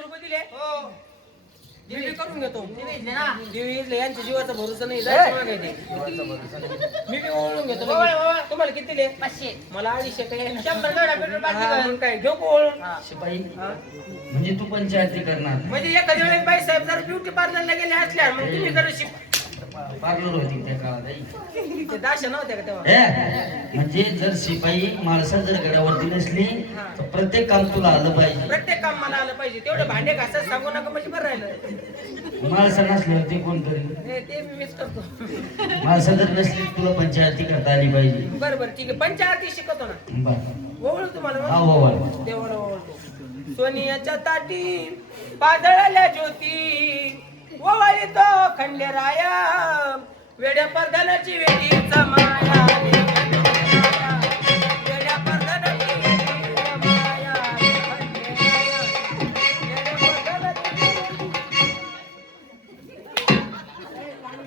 500 रुपये दिले हो दिवी करून घेतो दिवीतले ना दिवी यांच्या जीवाचा भरोसा नाही जायचं मागायचे मी बी ओळून घेतो तुम्हाला किती दिले 500 मला 250 काही आहे ना. 100 जोडा पेट्रोल बाकी हा, कर. मग काय घेऊ का ओळून शिपाई हा? म्हणजे तू पंचायती करणार म्हणजे एखाद्या वेळेस बाई साहेब जर ब्युटी पार्लरला गेले असल्या मग तुम्ही जर पार्लर होती त्या काळात आई. ते दाशा नव्हत्या का तेव्हा म्हणजे जर शिपाई माणसा जर गडावरती नसली तर प्रत्येक काम तुला आलं पाहिजे. प्रत्येक काम मला आलं पाहिजे तेवढे भांडे घासत सांगू नका म्हणजे बरं राहिलं माणसा नसल्यावर ते कोण करेल. ते मी मिस करतो माणसा जर नसली तुला पंचायती करता आली पाहिजे. बरं बरं ठीक आहे पंचायती शिकवतो ना बरं ओळू तुम्हाला हा मग? हो देवाला ओळखतो सोनियाच्या ताटी पादळल्या ज्योती ओवाळी तो खंडेराया वेड्या परदानाची वेडीचा माया वेड्या परदानाची वेडीचा माया खंडेराया, वेड्या परदानाची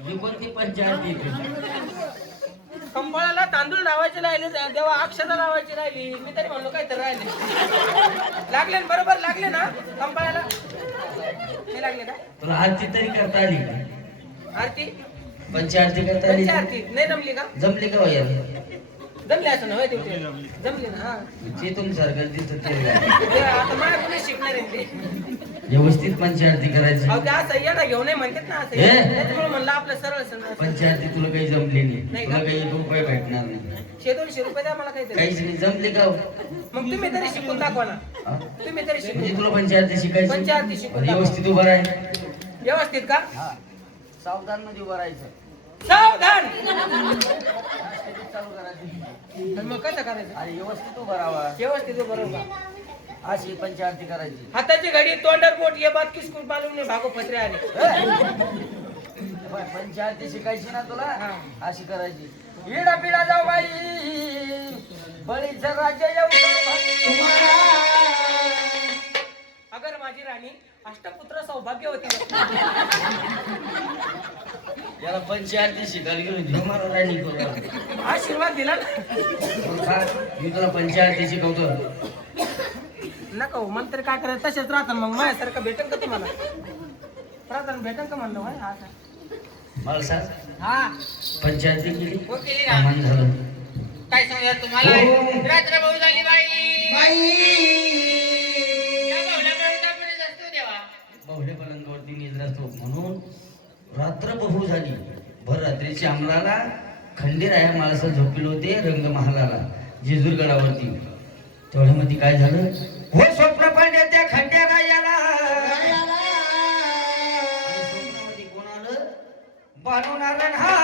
ही कोणती पंचायती कंबळाला तांदूळ लावायचे राहिले देवा अक्षता लावायची राहिली मी तरी म्हणलो काय तर राहिले लागले ना बरोबर लागले ना कंबळाला नाही लागले का तुला आरती तरी करता आली का? आरती पंचायती करता आली का? आरती नाही जमली का जमली का वया जमली असं ना होय तेवढे जमली ना हा जे तुमच्यासारखं दिसत ते ते आता माझ्याकडे शिकणार आहे ते व्यवस्थित पंचायती करायची. अहो ते असं येणं घेऊन नाही म्हणतात ना असं त्याच्यामुळे म्हणलं आपलं सरळ सरळ पंचायती तुला काही जमली नाही. नाही तुला का? काही रुपये भेटणार नाही. 100-200 रुपये द्या मला काहीतरी काहीच नाही. जमली का मग तुम्ही तरी शिकून दाखवा ना हा? तुम्ही तरी म्हणजे शिकून तुला पंचायती शिकायची. पंचायती शिकून दाखवा. व्यवस्थित उभं राहायचं. व्यवस्थित का सावधान मध्ये उभं राहायचं. सावधान चालू करायची. तर मग कसं करायचं आणि व्यवस्थित उभं राहावा. व्यवस्थित बरोबर अशी पंचायती करायची. हाताची घडी तोंडावर पोट ये बात किसकुर मालूम नाही भागो पत्रे आले पंचायती शिकायची ना तुला हा. अशी करायची. इडा पिडा जाऊ बाई बळीचं राज्य येऊ अगर माझी राणी अष्टपुत्र सौभाग्यवती याला पंचायती शिकायला घेऊन घेऊ मला राणी करू. आशीर्वाद दिला ना मी तुला पंचायती शिकवतो. नका हो मला तरी काय करायचं तसेच राहतात मग माझ्यासारखं भेटेल का तुम्हाला राहतात भेटेल का म्हणलं होय हा मला सांग हा पंचायती केली हो केली ना सामान झालं. काय सांगूया तुम्हाला रात्र भाऊ झाली बाई या भावड्याकडे का कोणी जास्त देवा बाहुले पलंगावरती निद्रा असतो म्हणून रात्र बहु झाली. भर रात्रीची अंमलाला खंडेराया माणसं झोपले होते रंगमहालाला जेजूरगडावरती. तेवढ्यामध्ये काय झालं हो स्वप्न पडले त्या खंडेरायाला. आणि स्वप्नामध्ये कोण आलं बाणवणारा हा